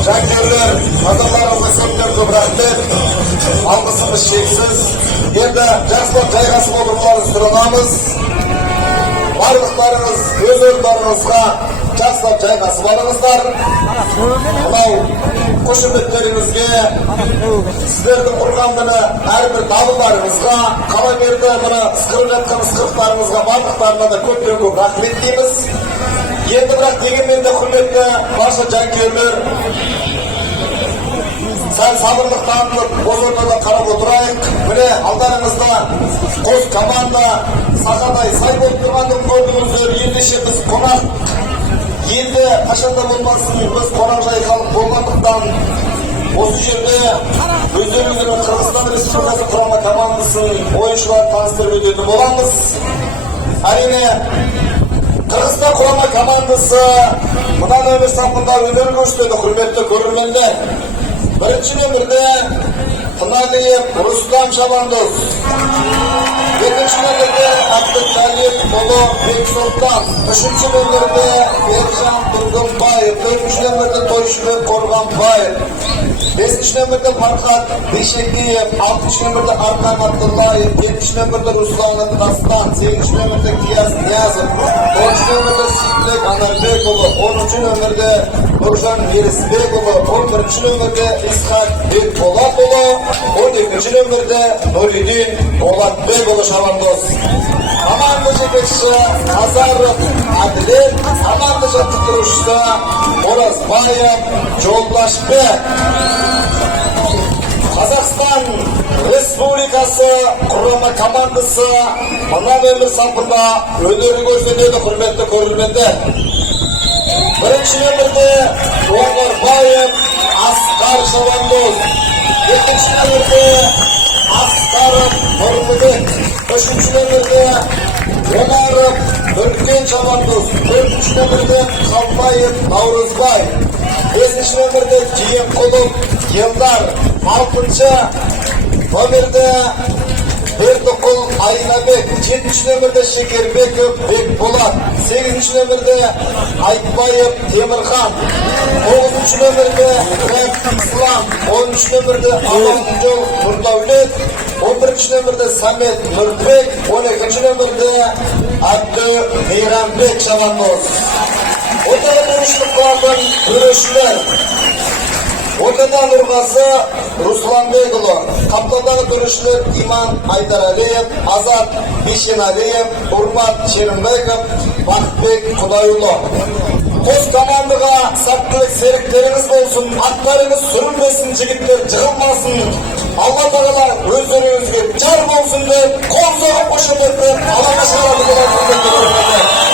Жанкерлер, назарларыңызға көптен көп рахмет. Алғысымыз шексіз. Енді жақсылап жайғасып отыруларыңызды сұраймыз. Барлықтарыңыз өз орындарыңызға жақсылап жайғасып алыңыздар. Мынау қошеметтеріңізге, сіздердің құрғандыны әрбір дабылдарыңызға, қала берді мұны ысқырып жатқан ысқырықтарыңызға барлықтарына да көптен көп рахмет дейміз. Енді бірақ дегенмен де құрметті барша жанкүйерлер, сәл сабырлық танытып, осы ортада қарап отырайық. Міне алдарыңызда қос команда сақадай сай болып тұрғандығын көрдіңіздер. Ендеше біз қонақ, енді қашанда болмасын біз қонақжай халық болғандықтан осы жерде өздеріңіздің Қырғызстан Республикасы құрама командасын ойыншылар таныстырып өтетін боламыз. Әрине Қырғызстан құрама командасы мына нөмір сапында өнер көрсетеді, құрметті көрермендер. Бірінші нөмірде Тыналиев Рустам Шабандоз, екінші нөмірде Абдыталиев Ұлы Бексұлтан, үшінші нөмірде Ержан Тұргынбаев, төртінші нөмірде Тойшыбек Қорғанбаев, бесінші нөмірде Фархат Бейшекеев, алтыншы нөмірде Арқан Абдуллаев, жетінші нөмірде Руслан Дастан, сегізінші нөмірде Кияз Ниязов, тоғызыншы нөмірде Сейітбек Анарбекұлы, оныншы нөмірде Нұржан Мерісбекұлы, 11-ші нөмірде Исхат Бекболатұлы, 12-ші нөмірде Нұридин Болатбекұлы Шабандоз. Команда жетекшісі Назаров Әділет, команда жаттықтырушысы Оразбаев Жолдашбек. Қазақстан Республикасы құрама командасы мына нөмір сапында өнерін көрсетеді, құрметті көрермендер. Бірінші нөмірде Оңғарбаев Асқар Шабандоз, екінші нөмірде Асқаров Нұрлыбек, үшінші нөмірде Омаров Нүркен Шабандоз, төртінші нөмірде Қалбаев Наурызбай, бесінші нөмірде Тиемқұлов Елдар, алтыншы нөмірде Бердіқұл Айнабек, жетінші нөмірде Шекербеков Бекболат, сегізінші нөмірде Айтбаев Темірхан, тоғызыншы нөмірде Ислам, оныншы нөмірде Аманжол Нұрдәулет, 11-ші нөмірде Самет Нұрбек, 12-ші нөмірде Абды Мейрамбек Шабандоз. Ортада көріштік қылатын өрешілер. Ортада Нұрғазы Русланбекұлы, қапталдағы төрешілер Иман Айдаралиев, Азат Бишеналиев, Урмат Шерімбеков, Бақытбек Құдайұлы. Қос командаға сәттілік серіктеріңіз болсын, аттарыңыз сүрінбесін, жігіттер жығылмасын. Алла тағала өздеріңізге жар болсын деп, қол соғып қошеметтеп, алаңға шығарады.